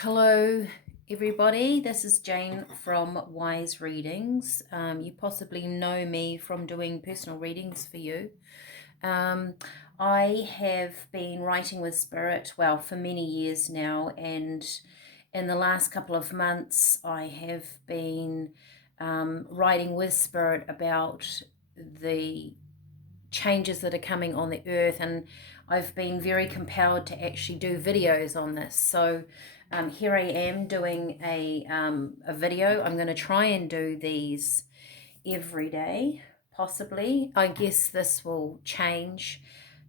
Hello, everybody. This is Jane from Wise Readings. You possibly know me from doing personal readings for you. Um, I have been writing with Spirit, well, for many years now, and in the last couple of months, I have been writing with Spirit about the changes that are coming on the earth, and I've been very compelled to actually do videos on this. So here I am doing a video. I'm going to try and do these every day, possibly. I guess this will change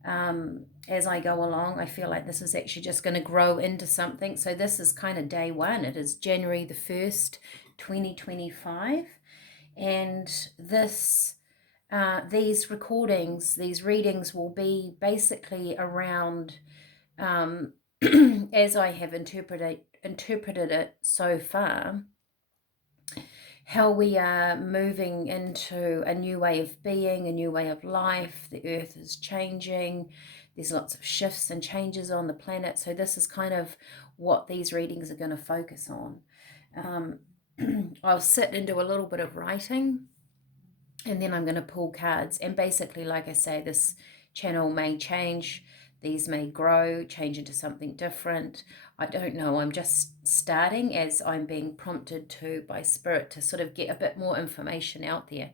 as I go along. I feel like this is actually just going to grow into something. So this is kind of day one. It is January the 1st, 2025. And these recordings, these readings will be basically around, as I have interpreted it so far, how we are moving into a new way of being, a new way of life. The earth is changing. There's lots of shifts and changes on the planet. So this is kind of what these readings are going to focus on. I'll sit and do a little bit of writing, and then I'm going to pull cards. And basically, like I say, this channel may change. These may grow, change into something different. I don't know. I'm just starting as I'm being prompted to by Spirit to sort of get a bit more information out there.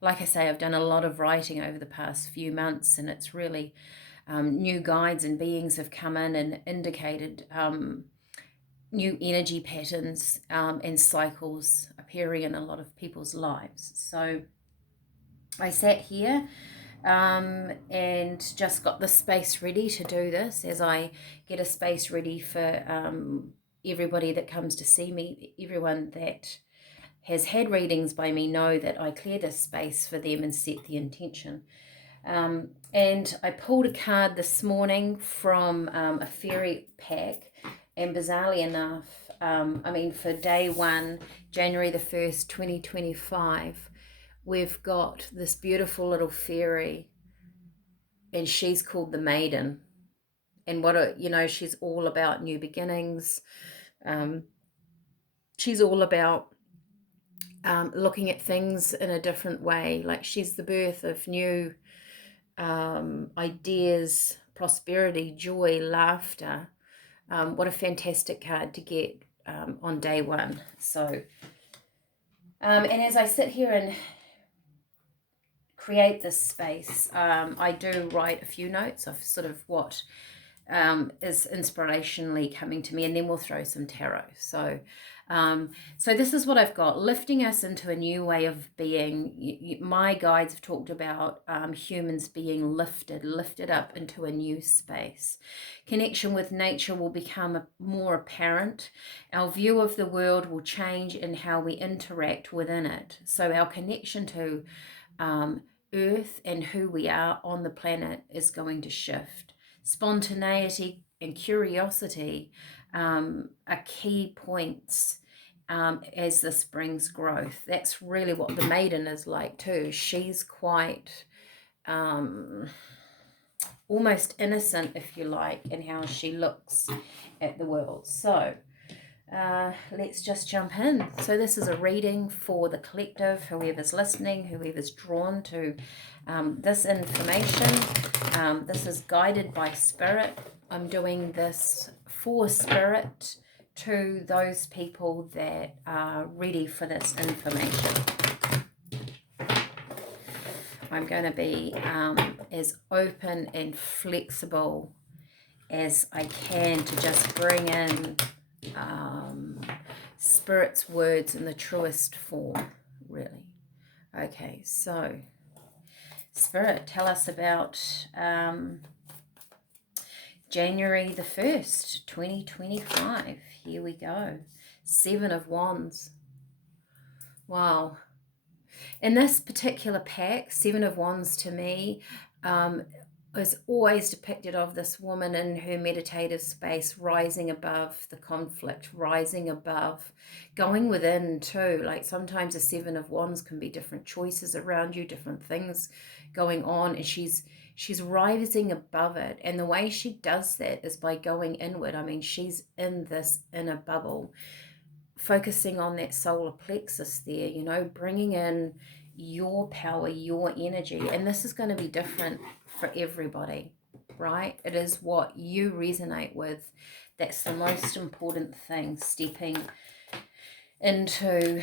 Like I say, I've done a lot of writing over the past few months, and it's really new guides and beings have come in and indicated new energy patterns and cycles appearing in a lot of people's lives. So I sat here and just got the space ready to do this as I get a space ready for everybody that comes to see me. Everyone that has had readings by me know that I clear this space for them and set the intention. And I pulled a card this morning from a fairy pack, and bizarrely enough, for day one, January the 1st, 2025, we've got this beautiful little fairy, and she's called the Maiden. And she's all about new beginnings. She's all about looking at things in a different way. Like, she's the birth of new ideas, prosperity, joy, laughter. What a fantastic card to get on day one. So, and as I sit here and create this space, I do write a few notes of sort of what is inspirationally coming to me, and then we'll throw some tarot. So this is what I've got: lifting us into a new way of being. My guides have talked about humans being lifted up into a new space. Connection with nature will become more apparent. Our view of the world will change in how we interact within it. So our connection to earth and who we are on the planet is going to shift. Spontaneity and curiosity are key points as this brings growth. That's really what the Maiden is like too. She's quite almost innocent, if you like, in how she looks at the world. So let's just jump in. So this is a reading for the collective, whoever's listening, whoever's drawn to this information. This is guided by Spirit. I'm doing this for Spirit to those people that are ready for this information. I'm going to be as open and flexible as I can to just bring in Spirit's words in the truest form, really. Okay, so Spirit, tell us about January the 1st, 2025. Here we go. 7 of Wands. Wow. In this particular pack, 7 of Wands to me is always depicted of this woman in her meditative space, rising above the conflict, rising above, going within too. Like, sometimes the 7 of Wands can be different choices around you, different things going on, and she's She's rising above it. And the way she does that is by going inward. I mean, she's in this inner bubble, focusing on that solar plexus there, you know, bringing in your power, your energy. And this is going to be different for everybody, right? It is what you resonate with. That's the most important thing, stepping into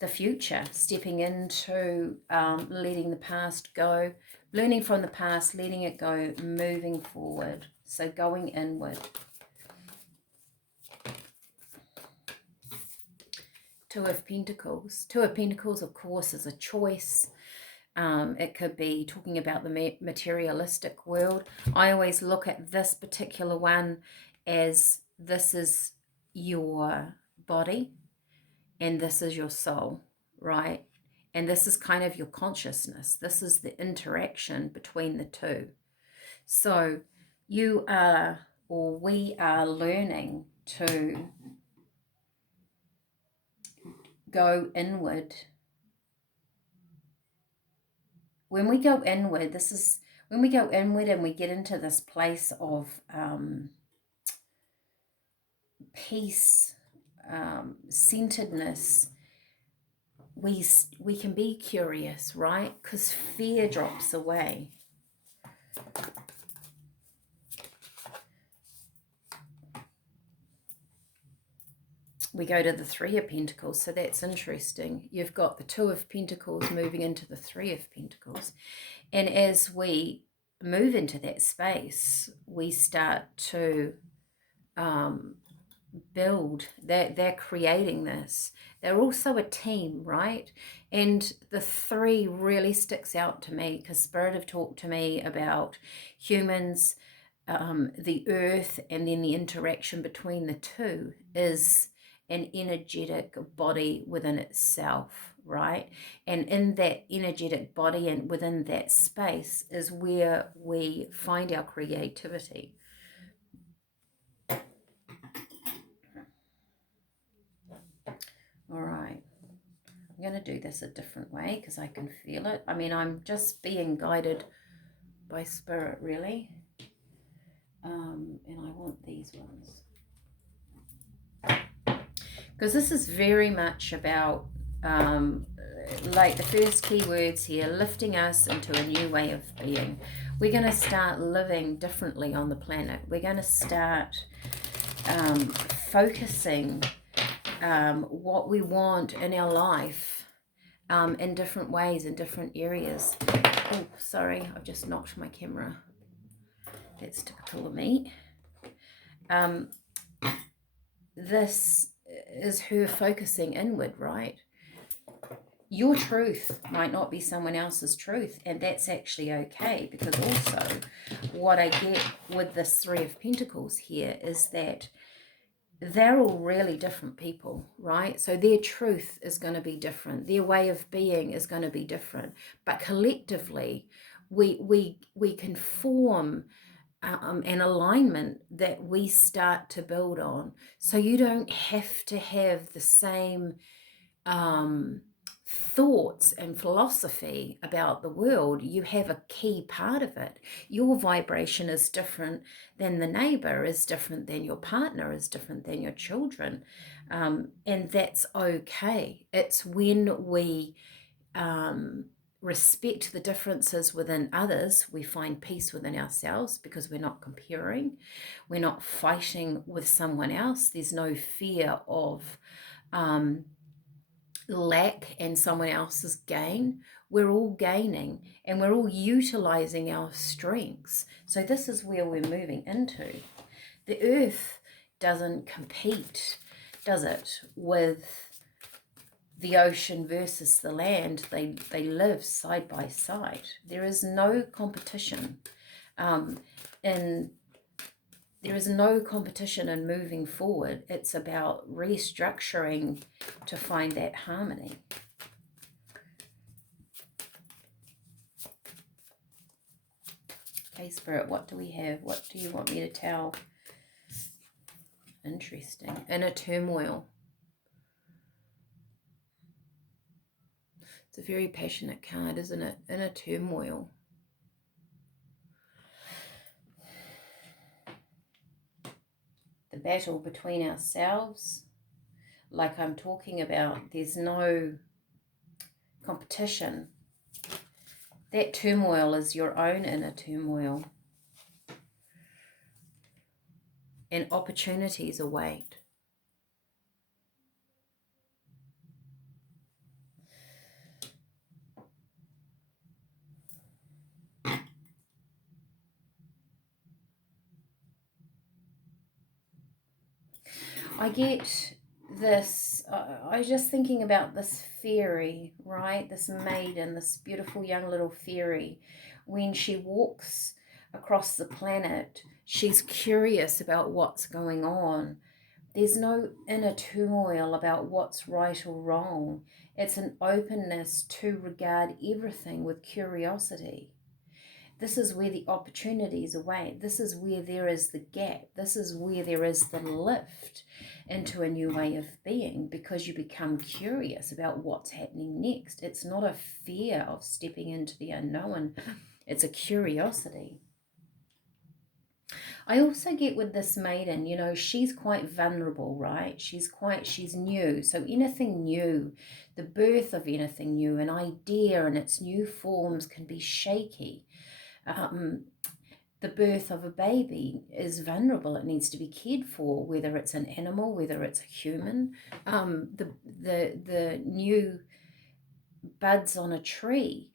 the future, stepping into letting the past go, learning from the past, letting it go, moving forward. So going inward. Two of Pentacles. Two of Pentacles, of course, is a choice. It could be talking about the materialistic world. I always look at this particular one as this is your body and this is your soul, right? And this is kind of your consciousness. This is the interaction between the two. So you are, or we are learning to go inward. When we go inward, this is when we go inward and we get into this place of peace, centeredness, we can be curious, right? Because fear drops away. We go to the Three of Pentacles, so that's interesting. You've got the Two of Pentacles moving into the Three of Pentacles. And as we move into that space, we start to build. They're creating this. They're also a team, right? And the three really sticks out to me because Spirit have talked to me about humans, the earth, and then the interaction between the two is an energetic body within itself, right? And in that energetic body and within that space is where we find our creativity. All right. I'm going to do this a different way because I can feel it. I mean, I'm just being guided by Spirit, really. And I want these ones. Because this is very much about, like the first key words here, lifting us into a new way of being. We're going to start living differently on the planet. We're going to start focusing what we want in our life in different ways, in different areas. Oh, sorry, I've just knocked my camera. That's typical of me. This is her focusing inward, right? Your truth might not be someone else's truth, and that's actually okay, because also what I get with this Three of Pentacles here is that they're all really different people, right? So their truth is going to be different. Their way of being is going to be different. But collectively, we can form an alignment that we start to build on. So you don't have to have the same thoughts and philosophy about the world. You have a key part of it. Your vibration is different than the neighbor, is different than your partner, is different than your children. And that's okay. It's when we respect the differences within others, we find peace within ourselves because we're not comparing. We're not fighting with someone else. There's no fear of lack and someone else's gain. We're all gaining and we're all utilizing our strengths. So this is where we're moving into. The earth doesn't compete, does it, with the ocean versus the land. They live side by side. There is no competition there is no competition in moving forward. It's about restructuring to find that harmony. Okay, Spirit, what do we have? What do you want me to tell? Interesting. Inner turmoil. It's a very passionate card, isn't it? Inner turmoil. battle between ourselves, like I'm talking about. There's no competition. That turmoil is your own inner turmoil. And opportunities await. I get this, I was just thinking about this fairy, right? This maiden, this beautiful young little fairy. When she walks across the planet, she's curious about what's going on. There's no inner turmoil about what's right or wrong. It's an openness to regard everything with curiosity. This is where the opportunities await. This is where there is the gap. This is where there is the lift into a new way of being, because you become curious about what's happening next. It's not a fear of stepping into the unknown. It's a curiosity. I also get with this maiden, you know, she's quite vulnerable, right? She's new. So anything new, the birth of anything new, an idea and its new forms can be shaky. The birth of a baby is vulnerable. It needs to be cared for, whether it's an animal, whether it's a human. The new buds on a tree,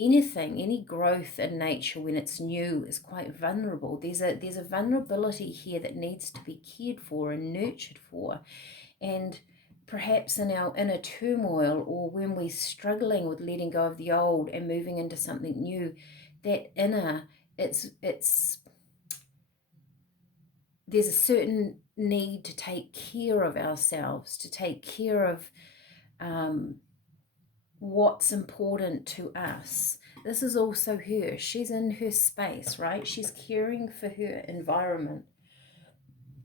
anything, any growth in nature when it's new is quite vulnerable. There's a vulnerability here that needs to be cared for and nurtured for. And perhaps in our inner turmoil, or when we're struggling with letting go of the old and moving into something new, that inner, it's there's a certain need to take care of ourselves, to take care of what's important to us. This is also her. She's in her space, right? She's caring for her environment.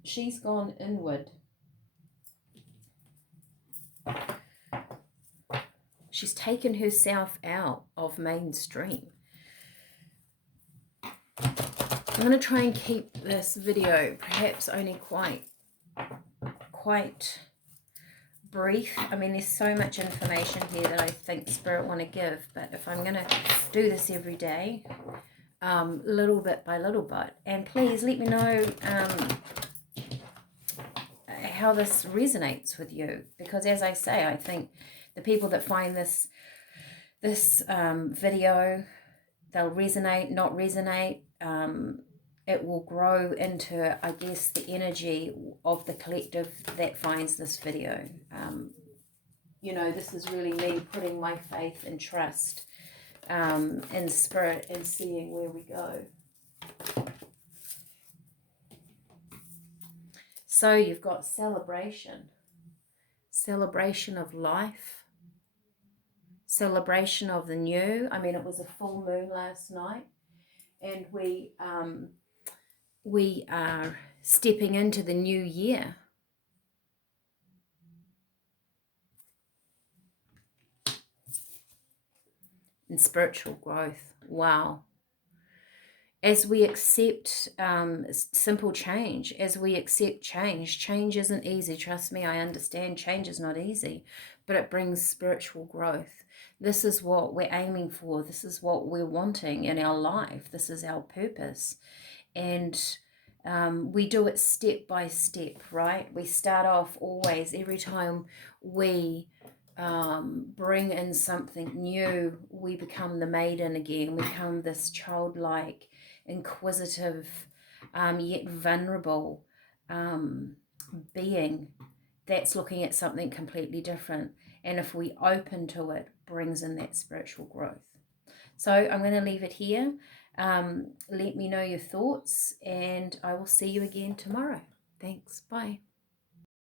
She's gone inward. She's taken herself out of mainstream. I'm going to try and keep this video perhaps only quite brief. I mean, there's so much information here that I think Spirit want to give, but if I'm going to do this every day, little bit by little bit, and please let me know how this resonates with you, because as I say, I think the people that find this video, they'll resonate, not resonate. It will grow into, I guess, the energy of the collective that finds this video. You know, this is really me putting my faith and trust in Spirit and seeing where we go. So you've got celebration of life, celebration of the new. I mean, it was a full moon last night, and we are stepping into the new year. And spiritual growth. Wow. As we accept simple change, as we accept change isn't easy. Trust me, I understand change is not easy, but it brings spiritual growth. This is what we're aiming for. This is what we're wanting in our life. This is our purpose. And we do it step by step, right? We start off always, every time we bring in something new, we become the maiden again. We become this childlike, inquisitive, yet vulnerable being that's looking at something completely different. And if we open to it, brings in that spiritual growth. So I'm going to leave it here. Let me know your thoughts, and I will see you again tomorrow. Thanks. Bye.